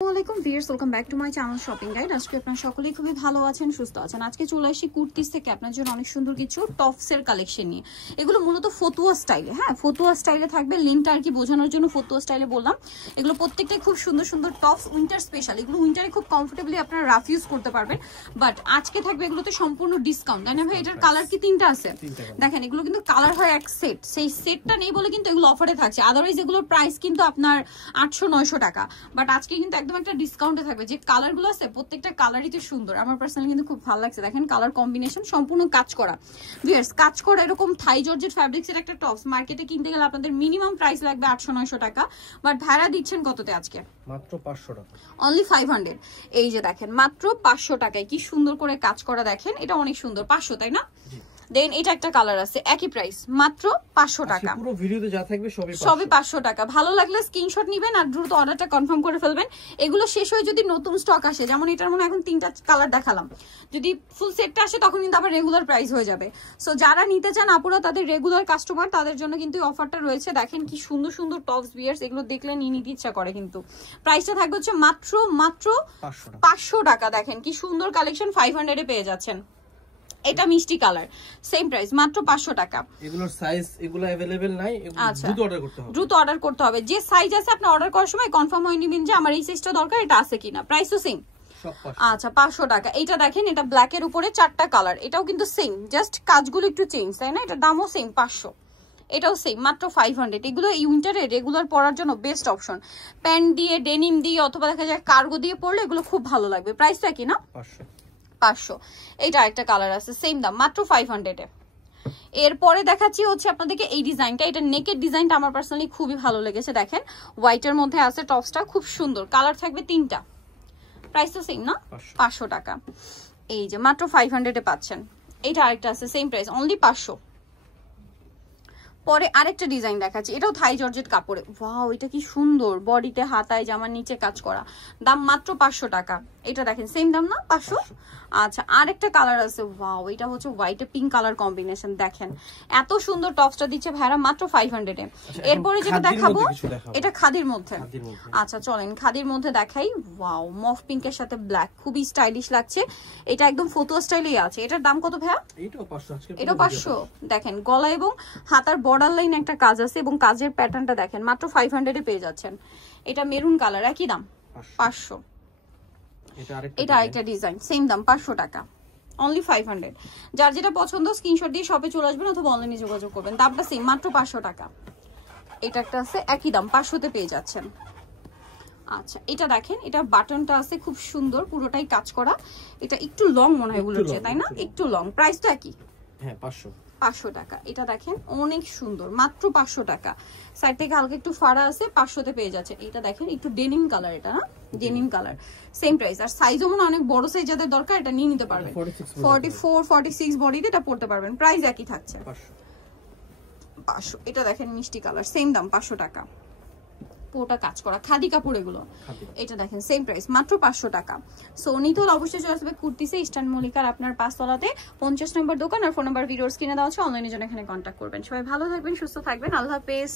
আসসালামু viewers, welcome back to my channel shopping guide. আজকে আপনারা সকলেই খুবই ভালো আছেন, সুস্থ আছেন। আজকে চলে আসি কুর্তিস থেকে আপনার জন্য অনেক সুন্দর কিছু টপসের কালেকশন নিয়ে। এগুলো মূলত ফতুয়া স্টাইলে, হ্যাঁ ফতুয়া স্টাইলে থাকবে। লিঙ্কটা আর কি বোঝানোর জন্য ফতুয়া স্টাইলে বললাম। এগুলো প্রত্যেকটাই খুব সুন্দর সুন্দর টপস, উইন্টার স্পেশাল। এগুলো উইন্টারে খুব কমফোর্টেবলি আপনারা রাফ ইউজ করতে পারবেন। বাট আজকে থাকবে এগুলোতে সম্পূর্ণ ডিসকাউন্ট, তাই না ভাই? এটার কালার কি তিনটা আছে? দেখেন এগুলো কিন্তু কালার হয় এক সেট, সেই সেটটা নেই বলে কিন্তু এগুলো অফারে থাকছে। আদারওয়াইজ এগুলোর প্রাইস কিন্তু আপনার 800-900 টাকা। বাট আজকে কিন্তু একদম একটা ডিসকাউন্টে থাকবে। যে কালারগুলো আছে প্রত্যেকটা কালারই তো সুন্দর, আমার পার্সোনালি কিন্তু খুব ভালো লাগছে। দেখেন কালার কম্বিনেশন সম্পূর্ণ কাজ করা, ভিউয়ার্স কাজ করা এরকম থাই জর্জেট ফ্যাব্রিক্সের একটা টপস মার্কেটে কিনতে গেলে আপনাদের মিনিমাম প্রাইস লাগবে 800-900 টাকা। বাট ভাড়া দিচ্ছেন কততে আজকে? মাত্র 500 টাকা, অনলি 500। এই যে দেখেন মাত্র 500 টাকায় কি সুন্দর করে কাজ করা। দেখেন এটা অনেক সুন্দর, 500 তাই না? দেন এটা একটা কালার আছে, একই প্রাইস মাত্র 500 টাকা। পুরো ভিডিওতে যা থাকবে সবই 500 টাকা। ভালো লাগলে স্ক্রিনশট নেবেন আর দ্রুত অর্ডারটা কনফার্ম করে ফেলবেন। এগুলো শেষ হয়ে যদি নতুন স্টক আসে, যেমন এটার মনে এখন 3টা কালার দেখালাম, যদি ফুল সেটটা আসে তখন কিন্তু আবার রেগুলার প্রাইস হয়ে যাবে। সো যারা নিতে চান আপুরা, তাদের রেগুলার কাস্টমার, তাদের জন্য কিন্তু এই অফারটা রয়েছে। দেখেন কি সুন্দর সুন্দর টপস বিয়ার্স, এগুলো দেখলে নিয়ে নিতে ইচ্ছা করে। কিন্তু প্রাইসটা থাকবে হচ্ছে মাত্র 500 টাকা। দেখেন কি সুন্দর কালেকশন, 500 এ পেয়ে যাচ্ছেন। এটা মিষ্টি কালার, সেম প্রাইস মাত্র 500 টাকা। এগুলোর সাইজ এগুলো अवेलेबल নাই, দ্রুত অর্ডার করতে হবে। দ্রুত অর্ডার করতে হবে। যে সাইজ আছে আপনি অর্ডার করার সময় কনফার্ম হয়ে নেবেন যে আমার এই সাইজটা দরকার, এটা আছে কিনা। প্রাইসও সেম, আচ্ছা 500 টাকা। এটা দেখেন, এটা ব্ল্যাক এর উপরে 4টা কালার, এটাও কিন্তু সেম, জাস্ট কাজগুলো একটু চেঞ্জ, তাই না? এটার দামও সেম 500, এটাও সেম মাত্র 500। এগুলো উইন্টারে রেগুলার পরার জন্য বেস্ট অপশন। প্যান্ট দিয়ে, ডেনিম দিয়ে অথবা দেখা যায় কার্গো দিয়ে পরলে এগুলো খুব ভালো লাগবে। প্রাইসটা কি না? 500। এইটা একটা কালার আছে, সেম দাম মাত্র 500 এ। এরপরে দেখাচ্ছি হচ্ছে আপনাদেরকে এই ডিজাইনটা। এটা নেকের ডিজাইনটা আমার পার্সোনালি খুবই ভালো লেগেছে। দেখেন হোয়াইটের মধ্যে আছে টপসটা, খুব সুন্দর। কালার থাকবে 3টা, প্রাইস তো সেম না? 500 টাকা। এই যে মাত্র 500 এ পাচ্ছেন। এটা আরেকটা আছে, সেম প্রাইস অনলি 500। পরে আরেকটা ডিজাইন দেখাচ্ছি, এটাও থাই জর্জেট কাপড়ে। ওয়াও, এটা কি সুন্দর, বডিতে হাতায় জামার নিচে কাজ করা। দাম মাত্র 500 টাকা। এটা দেখেন সেম দাম না? 500। আচ্ছা আরেকটা কালার আছে, ওয়াও, এটা হচ্ছে হোয়াইট পিঙ্ক কালার কম্বিনেশন। দেখেন এত সুন্দর টপসটা দিচ্ছে ভাইরা মাত্র 500 এ। এরপরে যেটা দেখাবো এটা খাদির মধ্যে। আচ্ছা চলেন খাদির মধ্যে দেখাই। ওয়াও, মফ পিঙ্কের সাথে ব্ল্যাক, খুবই স্টাইলিশ লাগছে। এটা একদম ফতুয়া স্টাইলেই আছে। এটার দাম কত ভাইয়া? এটাও 500। দেখেন গলা এবং হাতার বর্ডার লাইন একটা কাজ আছে এবং কাজের প্যাটার্নটা দেখেন মাত্র 500 এ পেয়ে যাচ্ছেন। এটা মেরুন কালার, একই দাম 500। এটা আরেকটা ডিজাইন, সেম দাম 500 টাকা, অনলি 500। যার যেটা পছন্দ স্ক্রিনশট দিয়ে শপে চলে আসবেন অথবা অনলাইনে যোগাযোগ করবেন। দামটা সেম মাত্র 500 টাকা। এটা একটা আছে, একই দাম 500 তে পেয়ে যাচ্ছেন। আচ্ছা এটা দেখেন, এটা বাটনটা আছে খুব সুন্দর, পুরোটাই কাজ করা। এটা একটু লং মনে হয় এগুলোর চেয়ে, তাই না? একটু লং। প্রাইস তো একই, হ্যাঁ 500 টাকা। এটা দেখেন অনেক সুন্দর, মাত্র 500 টাকা। সাইড থেকে হালকা একটু ফাড়া আছে, 500 তে পেয়ে যাচ্ছে। এটা দেখেন একটু ডেনিম কালার, এটা না ডেনিম কালার, সেম প্রাইস। আর সাইজও মনে অনেক বড় সাইজ যাদের দরকার এটা নিয়ে নিতে পারবেন। 44-46 বডিতে এটা পড়তে পারবেন। প্রাইস একই থাকছে 500। এটা দেখেন মিষ্টি কালার, সেম দাম 500 টাকা। পুরোটা কাজ করা খাদি কাপড় এগুলো। এটা দেখেন সেম প্রাইস মাত্র 500 টাকা। সো নিতে হলে অবশ্যই চলে আসবে কুর্তিসে, ইস্টার্ন মল্লিকার আপনার 5 তলাতে 50 নম্বর দোকান। আর ফোন নাম্বার ভিডিওর স্ক্রিনে দেওয়া আছে, অনলাইনের জন্য এখানে কন্ট্যাক্ট করবেন। সবাই ভালো থাকবেন, সুস্থ থাকবেন, আল্লাহ হাফেজ।